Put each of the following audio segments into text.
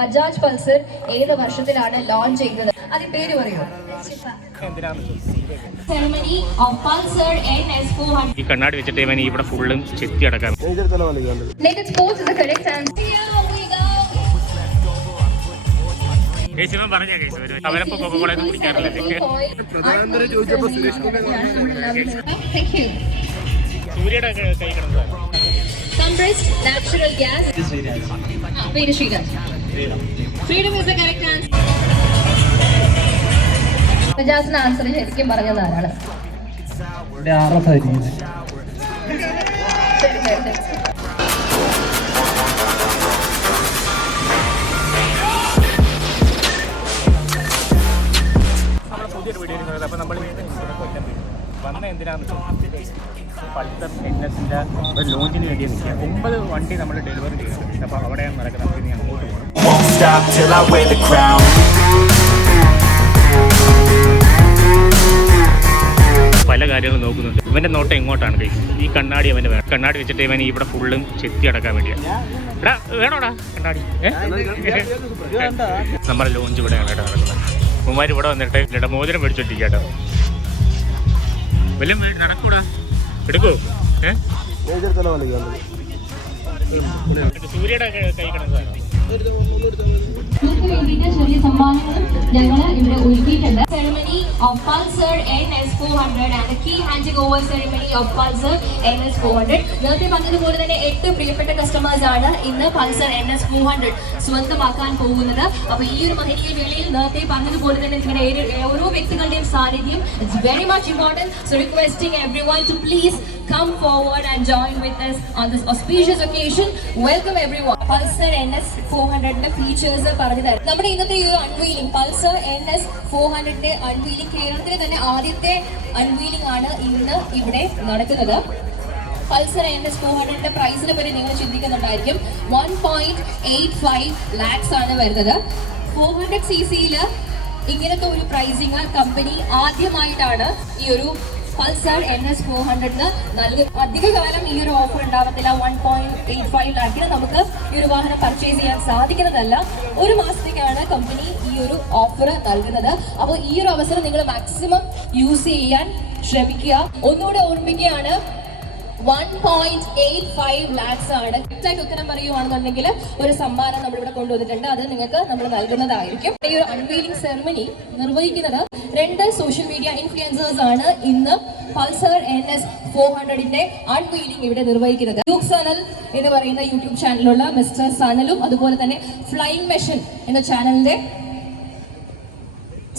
Bajaj Pulsar ഏത് വർഷത്തിലാണ് launch ചെയ്തത്? അതിന്റെ പേര് പറയൂ. ഈ കണ്ണാടി വെച്ചിട്ട് ഇവൻ ഇവിടെ ഫുള്ളും ചെത്തി അടക്കാം. അവരപ്പോ കൊക്കോളയൊന്നും കുടിക്കാറില്ല. സൂര്യയുടെ കൈ കിടന്നതാണ്. Natural gas. Freedom is the correct answer. ബജാജിന്റെ ആൻസർ ശരിക്കും പറഞ്ഞത് ആരാണ്? പുതിയൊരു വീഡിയോ അപ്പൊ നമ്മൾ വന്ന എന്തിനാന്ന് പൾസർ NSന്റെ ഒരു ലോഞ്ചിന് വേണ്ടി നിൽക്കുക. 9 വണ്ടി നമ്മൾ ഡെലിവറി ചെയ്തിട്ടുണ്ട്. അപ്പോൾ അവിടെയാണ് നടക്കുന്നത്. നമുക്ക് ഇനി അങ്ങോട്ട് പോകണം. പല കാര്യങ്ങളും നോക്കുന്നുണ്ട്. ഇവൻ്റെ നോട്ടം എങ്ങോട്ടാണ് കഴിയും? ഈ കണ്ണാടി അവൻ്റെ വേണം. കണ്ണാടി വെച്ചിട്ട് ഇവൻ ഇവിടെ ഫുള്ളും ചെത്തി അടക്കാൻ വേണ്ടിയാണ്. എടാ വേണോടാ കണ്ണാടി? നമ്മുടെ ലോഞ്ച് ഇവിടെയാണ് കേട്ടോ നടക്കുന്നത്. ഉമ്മാർ ഇവിടെ വന്നിട്ട് ഇവിടെ മോതിരം മേടിച്ചോട്ടിരിക്കുക കേട്ടോ. വല്ലതും നടക്കൂടാ? എടുക്കോ? സൂര്യയുടെ കൈ കിടന്നതാണ്. ചെറിയ സമ്മാനങ്ങളും ഞങ്ങൾ ഇവിടെ ഒരുക്കിയിട്ടുണ്ട്. Ceremony of Pulsar NS400 and key handing over ceremony of Pulsar NS400. നേരത്തെ പറഞ്ഞതുപോലെ തന്നെ 8 പ്രിയപ്പെട്ട കസ്റ്റമേഴ്സ് ആണ് ഇന്ന് പൾസർ NS400 സ്വന്തമാക്കാൻ പോകുന്നത്. അപ്പൊ ഈ ഒരു മഹനീയ വേളയിൽ നേരത്തെ പറഞ്ഞതുപോലെ തന്നെ നിങ്ങളുടെ ഓരോ വ്യക്തികളുടെയും സാന്നിധ്യം it's very much important. So requesting everyone to please come forward and join with us on this auspicious occasion. Welcome everyone. Pulsar NS400 ന്റെ ഫീച്ചേഴ്സ് പറഞ്ഞു തരാം. നമ്മുടെ ഇന്നത്തെ ഈ ഒരു അൺവീലിംഗ് പൾസർ NS400 ന്റെ അൺവീലിംഗ് കേരളത്തിലെ തന്നെ ആദ്യത്തെ അൺവീലിംഗ് ആണ് ഇന്ന് ഇവിടെ നടക്കുന്നത്. പൾസർ NS400 ന്റെ പ്രൈസിനെ പറ്റി നിങ്ങൾ ചിന്തിക്കുന്നുണ്ടായിരിക്കും. 1.85 lakhs ആണ് വരുന്നത്. 400cc ഇങ്ങനത്തെ ഒരു പ്രൈസിങ് കമ്പനി ആദ്യമായിട്ടാണ് ഈ ഒരു പൾസർ NS400 നൽകും. അധികകാലം ഈ ഒരു ഓഫർ ഉണ്ടാവത്തില്ല. 1.85 ലാഖിന് നമുക്ക് ഈ ഒരു വാഹനം പർച്ചേസ് ചെയ്യാൻ സാധിക്കുന്നതല്ല. ഒരു മാസത്തേക്കാണ് കമ്പനി ഈ ഒരു ഓഫർ നൽകുന്നത്. അപ്പോൾ ഈ ഒരു അവസരം നിങ്ങൾ മാക്സിമം യൂസ് ചെയ്യാൻ ശ്രമിക്കുക. ഒന്നുകൂടെ ഓർമ്മിക്കുകയാണ്, 1.85 lakhs ആണ്. കറക്റ്റായിട്ട് ഉത്തരം പറയുകയാണെന്നുണ്ടെങ്കിൽ ഒരു സമ്മാനം നമ്മളിവിടെ കൊണ്ടുവന്നിട്ടുണ്ട്. അത് നിങ്ങൾക്ക് നമ്മൾ നൽകുന്നതായിരിക്കും. ഈ ഒരു അൺവീലിംഗ് സെറമണി നിർവഹിക്കുന്നത് 2 സോഷ്യൽ മീഡിയ ഇൻഫ്ലുവൻസേഴ്സ് ആണ് ഇന്ന് പൾസർ NS400 അൺവീലിംഗ് ഇവിടെ നിർവഹിക്കുന്നത്. സനൽ എന്ന് പറയുന്ന യൂട്യൂബ് ചാനലിലുള്ള മിസ്റ്റർ സനലും അതുപോലെ തന്നെ ഫ്ലൈയിങ് മെഷീൻ എന്ന ചാനലിന്റെ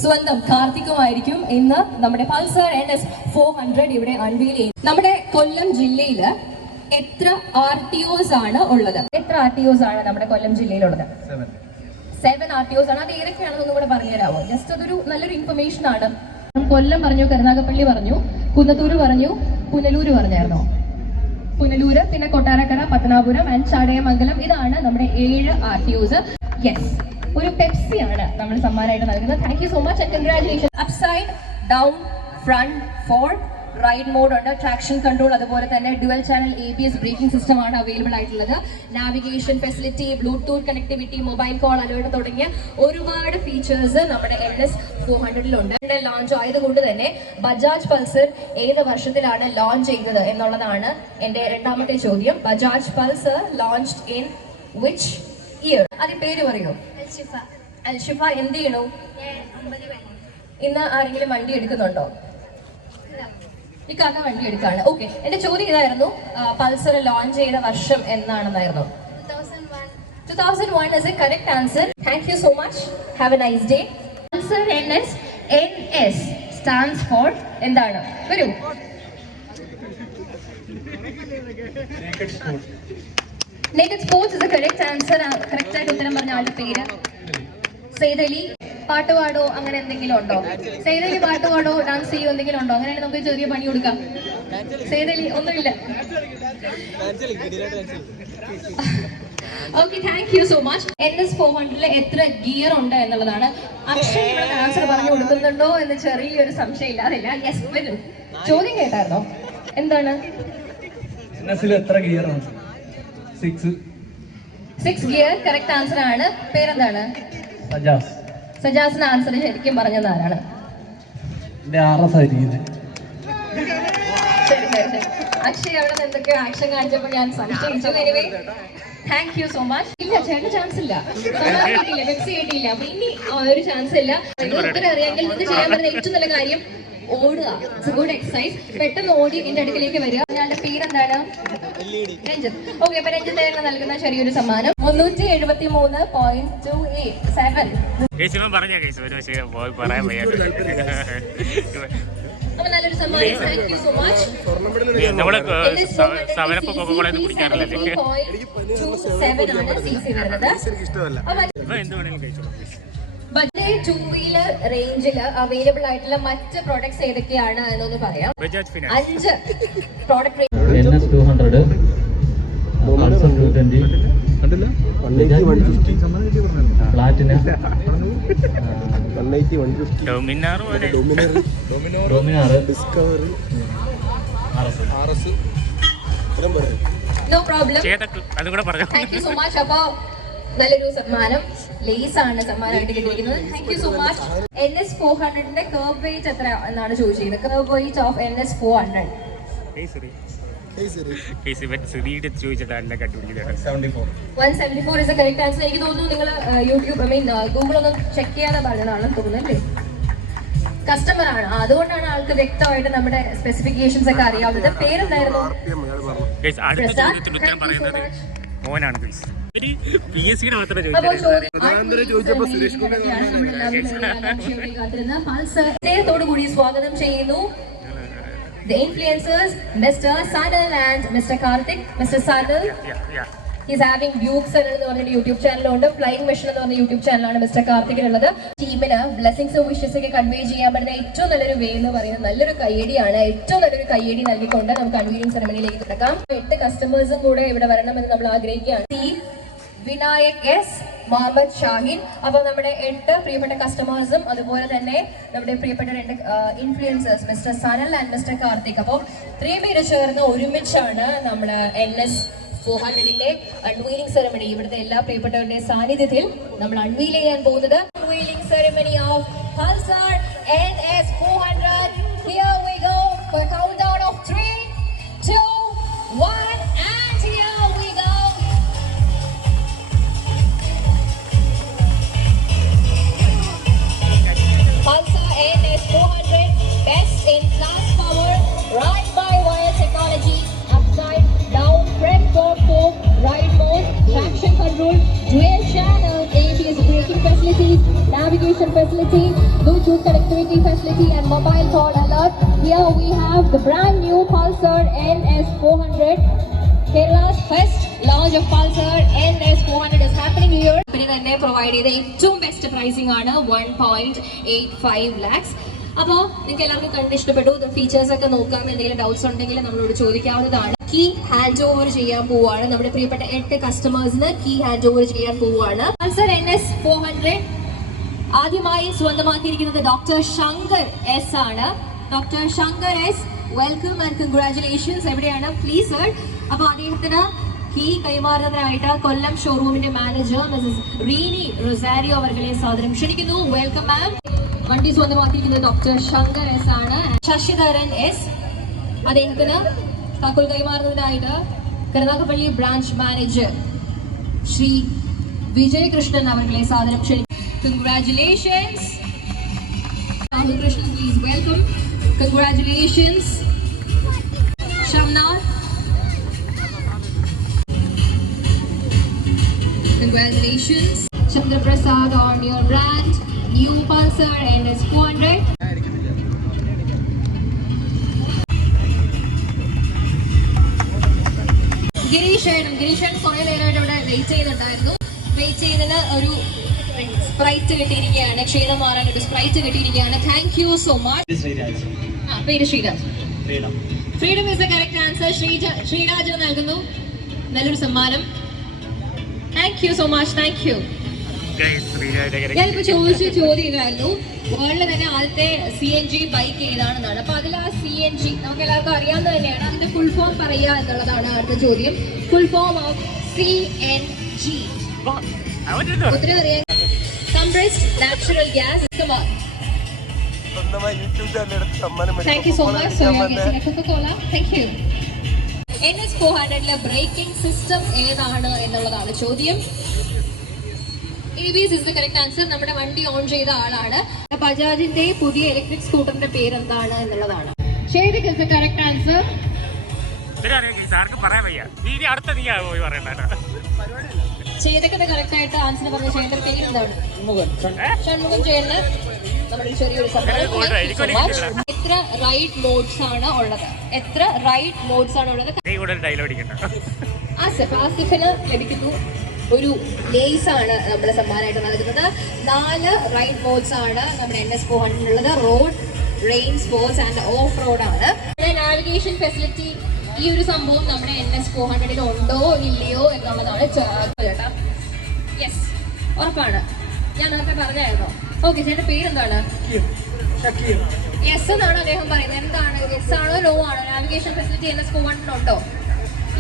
സ്വന്തം കാർത്തിക്കുമായിരിക്കും ഇന്ന് നമ്മുടെ പൾസർ NS400 ഇവിടെ അൺവീൽ ചെയ്യുന്നത്. നമ്മുടെ കൊല്ലം ജില്ലയിൽ എത്ര RTOs ആണ് ഉള്ളത്? എത്ര RTOs ആണ് നമ്മുടെ കൊല്ലം ജില്ലയിലുള്ളത്? 7 RTOs ആണ്. അത് ഏതൊക്കെയാണെന്നൊന്നും കൂടെ പറഞ്ഞുതരാമോ? ജസ്റ്റ് അതൊരു നല്ലൊരു ഇൻഫർമേഷൻ ആണ്. കൊല്ലം പറഞ്ഞു, കരുനാഗപ്പള്ളി പറഞ്ഞു, കുന്നത്തൂര് പറഞ്ഞു, പുനലൂര് പറഞ്ഞായിരുന്നോ? പുനലൂര്, പിന്നെ കൊട്ടാരക്കര, പത്തനാപുരം ആൻഡ് ചടയമംഗലം. ഇതാണ് നമ്മുടെ 7 RTOs. യെസ്, ഒരു പെപ്സി ആണ് നമ്മൾ സമ്മാനമായിട്ട് നൽകുന്നത്. Thank you so much and congratulation. Upside down front fork ride mode ഉണ്ട്, ട്രാക്ഷൻ കൺട്രോൾ, അതുപോലെ തന്നെ dual channel ABS braking system ആണ് അവൈലബിൾ ആയിട്ടുള്ളത്. Navigation facility, Bluetooth connectivity, mobile call alert തുടങ്ങിയ ഒരുപാട് ഫീച്ചേഴ്സ് നമ്മുടെ NS400 ലോഞ്ച് ആയതുകൊണ്ട് തന്നെ ബജാജ് പൾസർ ഏത് വർഷത്തിലാണ് ലോഞ്ച് ചെയ്തത് എന്നുള്ളതാണ് എൻ്റെ രണ്ടാമത്തെ ചോദ്യം. Bajaj Pulsar launched in which year? അതിന്റെ പേര് പറയൂ. അൽഷിഫ, എന്ത് ചെയ്യണു? ഇന്ന് ആരെങ്കിലും വണ്ടി എടുക്കുന്നുണ്ടോ? ഈ കാക്ക വണ്ടി എടുക്കാണ്. ഓക്കെ, എന്റെ ചോദ്യം ഇതായിരുന്നു, പൾസർ ലോഞ്ച് ചെയ്ത വർഷം എന്നാണെന്നായിരുന്നു. 2001 is a correct answer. Thank you so much. Have a nice day. Pulsar NS stands for എന്താണ്? വരൂ. Naked Sports is the correct answer. Correct ആയിട്ട് ഉത്തരം പറഞ്ഞ ആളുടെ പേര് സെയ്തലി. പാട്ട് പാടോ അങ്ങനെ എന്തെങ്കിലും ഉണ്ടോ? സെയ്തലി പാട്ട് പാടോ, ഡാൻസ് ചെയ്യോ, എന്തെങ്കിലും ഉണ്ടോ? അങ്ങനെയാണെങ്കിൽ നമുക്ക് ചെറിയ പണി കൊടുക്കാം. സെയ്തലി ഒന്നുമില്ല. Okay, thank you so much. NS400 എത്ര ഗിയർ ഉണ്ട് എന്നുള്ളതാണ്. അക്ഷയ് ഇവിടെ ആൻസർ പറഞ്ഞു കൊടുക്കുന്നുണ്ടോ എന്ന് ചെറിയൊരു സംശയം ഇല്ലാതില്ല. യെസ്, വരും. ചോദ്യം കേട്ടായിരുന്നോ? എന്താണ്? എത്ര ഗിയർ ആണ്? 6 6 ഗിയർ കറക്റ്റ് ആൻസർ ആണ്. പേരെന്താണ്? സജാസിന് ആൻസർ ശരിക്കും പറഞ്ഞത് ആരാണ്? ശരി ശരി ശരി. അക്ഷയ് അവിടെ നിന്ന് എന്തൊക്കെ ആക്ഷൻ കാണിച്ചപ്പോൾ ഞാൻ സംശയിച്ചു. Anyway thank you so much. ഇല്ല ചേട്ടന് ചാൻസ് ഇല്ല, കിട്ടിയില്ല, വെബ്സ് കിട്ടിയില്ല. അപ്പൊ ഇനി ഒരു ചാൻസ് ഇല്ല. ഉത്തരം അറിയാമെങ്കിൽ നിങ്ങൾക്ക് ചെയ്യാൻ പറ്റുന്ന ഏറ്റവും നല്ല കാര്യം ഓടുക. It's good exercise. പെട്ടെന്ന് ഓടി എന്റെ അടുക്കിലേക്ക് വരിക. അയാളുടെ പേരെന്താണ്? രഞ്ജിത്ത്. ഓക്കെ, അപ്പൊ രഞ്ജിത്ത് നൽകുന്ന ചെറിയൊരു സമ്മാനം 373.27. അപ്പൊ നല്ലൊരു സമ്മാനം. Thank you so much. 2.7 ആണ് CC വരുന്നത്. ബജാജ് 2 വീലർ റേഞ്ചിൽ അവൈലബിൾ ആയിട്ടുള്ള മറ്റ് പ്രോഡക്ട്സ് ഏതൊക്കെയാണ് എന്നൊന്ന് പറയാം. 5 product NS 200, Pulsar 220, Platina, Dominar, Discovery, RS. No problem. Thank you so much. അപ്പൊ നല്ലൊരു സമ്മാനം ലേസ് ആണ് സമ്മാനമായിട്ട് കിട്ടിയിരിക്കുന്നത്. Thank you so much. NS 400ന്റെ കർവ് വെയിറ്റ് എത്ര എന്നാണ് ചോദിച്ചിരിക്കുന്നത്? Kerb weight of NS 400 174 is the correct answer. എനിക്ക് തോന്നുന്നു നിങ്ങൾ യൂട്യൂബ് ഗൂഗിൾ ഒന്നും ചെക്ക് ചെയ്യാതെ പറഞ്ഞതാണെന്ന് തോന്നുന്നല്ലേ? കസ്റ്റമർ ആണ്, അതുകൊണ്ടാണ് ആൾക്ക് വ്യക്തമായിട്ട് നമ്മുടെ സ്പെസിഫിക്കേഷൻസ് ഒക്കെ അറിയാവുന്നത്. പേരെന്തായിരുന്നു? കൂടി സ്വാഗതം ചെയ്യുന്നു the influencers, Mr. Sanal and Mr. Karthik. Mr. Sanal, he's having Dukes എന്ന് പറഞ്ഞ യൂട്യൂബ് ചാനലുണ്ട്. ഫ്ലൈയിങ് മെഷീൻ എന്ന് പറഞ്ഞ യൂട്യൂബ് ചാനലാണ് മിസ്റ്റർ കാർത്തികിനുള്ളത്. ടീമിന് ബ്ലെസ്സിങ്സും വിഷസ് ഒക്കെ കൺവേ ചെയ്യാൻ പറ്റുന്ന ഏറ്റവും നല്ലൊരു വേ എന്ന് പറയുന്നത് നല്ലൊരു കയ്യടിയാണ്. ഏറ്റവും നല്ലൊരു കയ്യടി നൽകിക്കൊണ്ട് നമുക്ക് അൺവീലിംഗ് സെറമണിയിലേക്ക് കിടക്കാം. 8 കസ്റ്റമേഴ്സും കൂടെ ഇവിടെ വരണമെന്ന് നമ്മൾ ആഗ്രഹിക്കുകയാണ്. വിനായക് എസ്, മുഹമ്മദ് ഷാഹിൻ. അപ്പൊ നമ്മുടെ 8 പ്രിയപ്പെട്ട കസ്റ്റമേഴ്സും അതുപോലെ തന്നെ നമ്മുടെ പ്രിയപ്പെട്ട 2 influencers mister Sanal and mister Karthik. അപ്പോൾ 3 പേര് ചേർന്ന് ഒരുമിച്ചാണ് നമ്മുടെ NS 400ന്റെ അൺവീലിംഗ് സെറമണി ഇവിടുത്തെ എല്ലാ പ്രിയപ്പെട്ടവരുടെയും സാന്നിധ്യത്തിൽ നമ്മൾ അൺവീൽ ചെയ്യാൻ പോകുന്നത്. Unveiling ceremony of Pulsar NS 400. Here we go for countdown of 3, 2, 1 and here we go. Pulsar NS 400, best in class power, ride-by-wire technology, upside down front door fork, ride mode, traction control, dual channel, ABS braking facilities, navigation facility, Bluetooth connectivity facility and mobile call alert. Here we have the brand new Pulsar NS 400. Kerala's first launch of Pulsar NS 400 is happening here. പിന്നെ തന്നെ provide ചെയ്ത ഏറ്റവും best pricing ആണ് 1.85 lakhs. അപ്പോൾ നിങ്ങൾക്ക് എല്ലാവർക്കും കണ്ട് ഇഷ്ടപ്പെട്ടു. ഫീച്ചേഴ്സ് ഒക്കെ നോക്കാം. എന്തെങ്കിലും ഡൗട്ട്സ് ഉണ്ടെങ്കിൽ നമ്മളോട് ചോദിക്കാവുന്നതാണ്. കീ ഹാൻഡ് ഓവർ ചെയ്യാൻ പോവുകയാണ്. നമ്മുടെ പ്രിയപ്പെട്ട 8 കസ്റ്റമേഴ്സിന് കീ ഹാൻഡ് ഓവർ ചെയ്യാൻ പോവുകയാണ്. Pulsar NS 400 ആദ്യമായി സ്വന്തമാക്കിയിരിക്കുന്നത് ഡോക്ടർ ശങ്കർ എസ് ആണ്. Doctor Shankar S, welcome and congratulations. എവിടെയാണ് പ്ലീസ് സർ? അപ്പോൾ അദ്ദേഹത്തിന് കീ കൈമാറുന്നതിനായിട്ട് കൊല്ലം ഷോറൂമിന്റെ മാനേജർ മിസസ് റീനി റൊസാരിയോ അവർകളെ സാദരം ക്ഷണിക്കുന്നു. വെൽക്കം മാം. വണ്ടി സ്വന്തമാക്കിയിരിക്കുന്നത് ഡോക്ടർ ശങ്കർ എസ് ആണ്. ശശിധരൻ എസ്, അദ്ദേഹത്തിന് താക്കോൽ കൈമാറുന്നതിനായിട്ട് കരുനാഗപ്പള്ളി ബ്രാഞ്ച് മാനേജർ ശ്രീ വിജയകൃഷ്ണൻ അവർകളെ സാദരം ക്ഷണിക്കുന്നു. Congratulations. Rahul Krishnan, please welcome. Congratulations. Shamna. Congratulations. Chandra Prasad on your brand, new Pulsar NS 400. Gireeshan കുറേ നേരമായിട്ട് ഇവിടെ വെയിറ്റ് ചെയ്യുന്നുണ്ടായിരുന്നു. വെയിറ്റ് ചെയ്തതിന് ഒരു സ്പ്രൈറ്റ് കിട്ടിയിരിക്കുകയാണ്. ക്ഷീണം മാറാൻ ഒരു സ്പ്രൈറ്റ് കിട്ടിയിരിക്കുകയാണ്. Thank you so much. പേര് Sreeraj. Freedom is the correct answer. ശ്രീരാജിന് നൽകുന്നു നല്ലൊരു സമ്മാനം. Thank you so much. Thank you. ഞാനിപ്പോ ചോദിച്ച ചോദ്യം ഇതായിരുന്നു, വേൾഡിൽ തന്നെ ആദ്യത്തെ CNG ബൈക്ക് ഏതാണെന്നാണ്. അപ്പൊ അതിൽ ആ CNG നമുക്ക് എല്ലാവർക്കും അറിയാവുന്നത് തന്നെയാണ്. അതിന്റെ ഫുൾ ഫോം പറയുക എന്നുള്ളതാണ് അടുത്ത ചോദ്യം. Full form of CNG. അവൻ്റെ ഉത്തരം അറിയാൻ compressed natural gas. Come on. സ്വന്തമായി യൂട്യൂബ് ചാനൽ എടുത്ത് സമ്മാനം Thank you so much. So you are getting a Coca-Cola. Thank you. NS 400 braking system ഏതാണ് എന്നുള്ളതാണ് ചോദ്യം. ABS is the correct answer. നമ്മുടെ വണ്ടി ഓൺ ചെയ്ത ആളാണ്. ബജാജിന്റെ പുതിയ ഇലക്ട്രിക് സ്കൂട്ടറിന്റെ പേര് എന്താണ് എന്നുള്ളതാണ്. Shaidik is the correct answer. ആർക്കും പറയാൻ വയ്യ. നീ ഇനി അടുത്ത നീ പോയി പറയണ്ട. ചേതക്കത്തെ കറക്റ്റ് ആയിട്ട് ആൻസർ പറഞ്ഞ ചേതന്റെ പേര് എന്താണ്? ഷൺമുഖം ചേട്ടന് നമ്മുടെ ചെറിയൊരു സമ്മാനം. എത്ര റൈഡ് മോഡ്സ് ആണ് ഉള്ളത്? എത്ര റൈഡ് മോഡ്സ് ആണ് ഉള്ളത്? ആസിഫിന് ലഭിക്കുന്നു ഒരു ലേസ് ആണ് നമ്മുടെ സമ്മാനമായിട്ട് നൽകുന്നത്. 4 റൈഡ് മോഡ്സ് ആണ് നമ്മുടെ NS 400 ഉള്ളത്. Road, rain sports and off road ആണ്. നാവിഗേഷൻ ഫെസിലിറ്റി ഈ ഒരു സംഭവം നമ്മുടെ NS 400 ഉണ്ടോ ഇല്ലയോ എന്നുള്ളതാണ് ചേട്ടാ. യെസ്, ഉറപ്പാണ്. ഞാൻ നേരത്തെ പറഞ്ഞായിരുന്നോ? ഓക്കെ, ചേട്ടൻ്റെ പേരെന്താണ്? യെസ് എന്നാണ് അദ്ദേഹം പറയുന്നത്. എന്താണ്, യെസ് ആണോ നോ ആണോ? നാവിഗേഷൻ ഫെസിലിറ്റി NS 400 ഉണ്ടോ?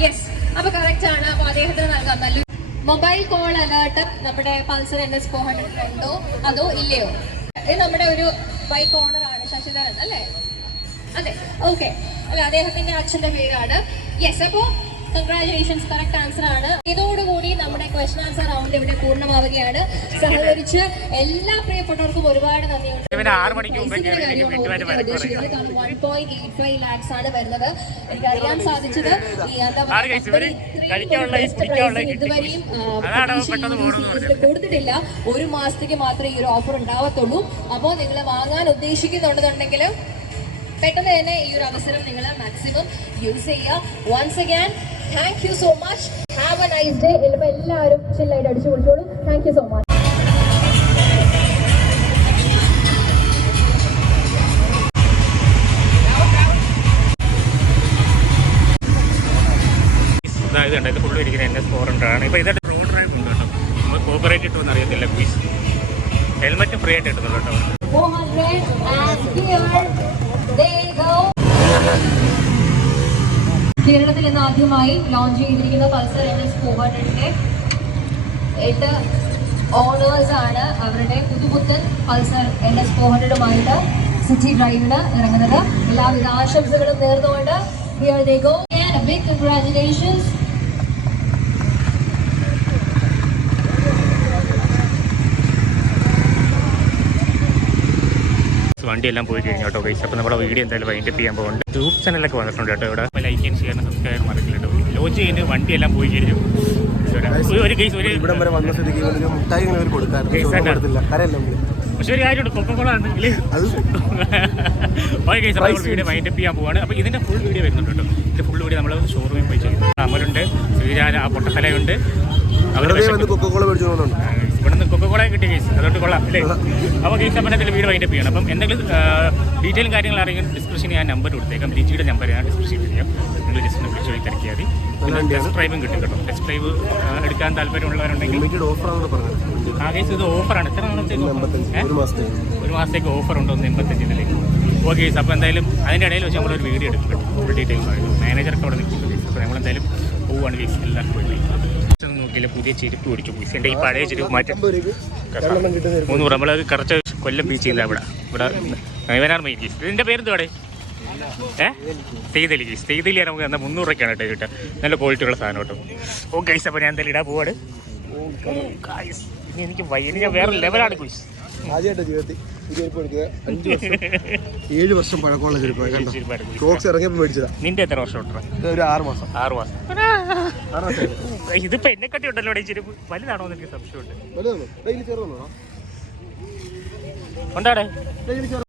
യെസ്, അപ്പൊ കറക്റ്റ് ആണ്. അപ്പൊ അദ്ദേഹത്തിന് നൽകാം. നല്ല മൊബൈൽ കോൾ അലേർട്ട് നമ്മുടെ പൾസർ NS 400 ഉണ്ടോ അതോ ഇല്ലയോ? ഇത് നമ്മുടെ ഒരു ബൈക്ക് ഓണറാണ്, ശശിധരൻ അല്ലേ? അതെ, ഓക്കെ. അല്ല, അദ്ദേഹത്തിന്റെ അച്ഛന്റെ പേരാണ്. യെസ്, അപ്പോ കൺഗ്രാറ്റുലേഷൻസ്, കറക്റ്റ് ആൻസർ ആണ്. ഇതോടുകൂടി നമ്മുടെ ക്വസ്റ്റൻ ആൻസർ റൗണ്ട് ഇവിടെ പൂർണ്ണമാവുകയാണ്. സഹകരിച്ച് എല്ലാ പ്രിയപ്പെട്ടവർക്കും ഒരുപാട് നന്ദിയുണ്ട്. 1.85 lakhs ആണ് വരുന്നത്. എനിക്ക് അറിയാൻ സാധിച്ചത് ഇതുവരെയും കൊടുത്തിട്ടില്ല. 1 മാസത്തേക്ക് മാത്രമേ ഈ ഒരു ഓഫർ ഉണ്ടാവത്തുള്ളൂ. അപ്പോൾ നിങ്ങൾ വാങ്ങാൻ ഉദ്ദേശിക്കുന്നുണ്ടെന്നുണ്ടെങ്കിൽ പെട്ടെന്ന് തന്നെ ഈ ഒരു അവസരം നിങ്ങൾ മാക്സിമം യൂസ് ചെയ്യുക. Once again thank you so much. Have a nice day. എല്ലാവരും ചില്ലായിട്ട് അടിച്ചു പൊളിച്ചോളൂ. Thank you so much. ഇത് ഫുള്ള് ഇരിക്കുന്ന NS 400 ആണ്. ഇപ്പോൾ ഇതായിട്ട് റോഡ് ഡ്രൈവ് ഉണ്ട് കേട്ടോ. നമ്മൾ കോപ്പറേറ്റ് കിട്ടുമെന്ന് അറിയത്തില്ല. പ്ലീസ് ഹെൽമെറ്റ് ഫ്രീ ആയിട്ട് കിട്ടുന്നുള്ളൂ കേട്ടോ. കേരളത്തിൽ ഇന്ന് ആദ്യമായി ലോഞ്ച് ചെയ്തിരിക്കുന്ന പൾസർ NS 400-ന്റെ 8 ഓണേഴ്സ് ആണ് അവരുടെ പുതുപുത്തൻ പൾസർ NS 400-ഉമായിട്ട് സിറ്റി ഡ്രൈവിന് ഇറങ്ങുന്നത്. എല്ലാവിധ ആശംസകളും നേർന്നുകൊണ്ട് here they go and a big congratulations. വണ്ടിയെല്ലാം പോയി കഴിഞ്ഞു കേട്ടോ ഗൈസ്. അപ്പോൾ നമ്മുടെ വീഡിയോ എന്തായാലും വൈൻഡപ്പ് ചെയ്യാൻ പോകുന്നുണ്ട്. യൂട്യൂബ് ചാനലൊക്കെ വന്നിട്ടുണ്ട് കേട്ടോ. ഇവിടെ ലൈക്ക് ആൻഡ് ഷെയർ സബ്സ്ക്രൈബ് മറക്കില്ല കേട്ടോ. ലോഞ്ച് ചെയ്യുന്നത് വണ്ടിയെല്ലാം പോയി കഴിഞ്ഞു. ഒരു കേസ് ഒരു ഇവിടെ വരെ വന്ന സ്ഥിതിക്ക് മുട്ടായി ഇങ്ങനെ കൊടുക്കാറില്ല. പക്ഷേ ഒരു കാര്യമുണ്ട്, കൊക്കക്കോള ആണെങ്കിൽ അത് കേസ് നമ്മൾ വീഡിയോ വൈൻഡപ്പ് ചെയ്യാൻ പോവാണ്. അപ്പോൾ ഇതിൻ്റെ ഫുൾ വീഡിയോ വരുന്നുണ്ട് കേട്ടോ. ഇതിൻ്റെ ഫുൾ വീഡിയോ നമ്മൾ ഷോറൂമിൽ പോയി ചെയ്യുന്നു. അമലുണ്ട്, ശ്രീരാജ, ആ പൊട്ടത്തലയുണ്ട്. അവരുടെ കൊക്കക്കോള മേടിച്ചു പോകുന്നുണ്ട്. ഇവിടെ നിന്ന് കൊക്കക്കോള കിട്ടിയ കേസ് അതുകൊണ്ട് കൊള്ളാം അല്ലേ? അപ്പോൾ കേസ് അപ്പം എന്തെങ്കിലും വീഡിയോ വൈൻഡപ്പ് ചെയ്യണം. അപ്പം എന്തെങ്കിലും ഡീറ്റെയിലും കാര്യങ്ങൾ അറിയാൻ ഡിസ്ക്രിപ്ഷനിൽ ഞാൻ നമ്പർ കൊടുത്തേക്കാം. ലിജിയുടെ നമ്പർ ഞാൻ ഡിസ്ക്രിപ്ഷനിൽ ചെയ്യാം. നിങ്ങൾ ജസ്റ്റ് ഒന്ന് വിളിച്ച് ചോദിച്ച് തിരക്കിയാൽ മതി. പിന്നെ ടെസ്റ്റ് ഡ്രൈവും കിട്ടും കേട്ടോ. ടെസ്റ്റ് ഡ്രൈവ് എടുക്കാൻ താല്പര്യമുള്ളവരുണ്ടെങ്കിൽ ആ കേസ് ഇത് ഓഫറാണ്. എത്ര നാളത്തേക്ക്? 1 മാസത്തേക്ക് ഓഫർ ഉണ്ടോ? 85 ഓക്കെ. അപ്പോൾ എന്തായാലും അതിൻ്റെ ഇടയിൽ വെച്ച് നമ്മളൊരു വീഡിയോ എടുക്കും കേട്ടോ. ഫുൾ ഡീറ്റെയിൽസ് ആയിരുന്നു. മാനേജർക്ക് അവിടെ നിൽക്കുന്നത്. അപ്പോൾ നമ്മളെന്തായാലും പോവുകയാണ് കേസ്. എല്ലാവർക്കും വേണ്ടി നോക്കിയില്ല. പുതിയ ചെരുപ്പ് പിടിച്ചു പോയി. എൻ്റെ ഈ പഴയ ചെരുപ്പ് മാറ്റം 300. നമ്മൾ കുറച്ച് കൊല്ലം ബീച്ച് ചെയ്യുന്ന ഇവിടെ നൈവനാർ മെയിൻ കേസ്. ഇതിൻ്റെ പേരെന്തും അവിടെ സെയ്തലി കേസ്. സെയ്തലിയാണ് നമുക്ക് എന്നാൽ 300 രൂപയ്ക്കാണ് കേട്ടോ കിട്ടുക. നല്ല ക്വാളിറ്റിയുള്ള സാധനം കേട്ടോ. ഓ ഗൈസ്, അപ്പോൾ ഞാൻ എന്തായാലും ഇടാൻ പോവാണ്. ഇനി എനിക്ക് വയ്യ. ഞാൻ വേറെ ലെവലാണ് ഗൈസ്. ആദ്യമായിട്ട് ജീവിതത്തിൽ ചെരുപ്പ് എടുക്കുക. 7 വർഷം പഴക്കമുള്ള ചെരുപ്പ് ക്രോക്സ് ഇറങ്ങിയപ്പോൾ മേടിച്ചതാ. നിന്റെ എത്ര വർഷം ഉണ്ടോ? ഒരു 6 മാസം. 6 മാസം. ഇതിപ്പോ എന്നെ കട്ടി ഉണ്ടല്ലോ ഈ ചെരുപ്പ്. വലുതാണോ എന്ന് എനിക്ക് സംശയമുണ്ട്. വലുതാണോ? ഡെയിലി ചെറുതാണോ? ഉണ്ടാടേ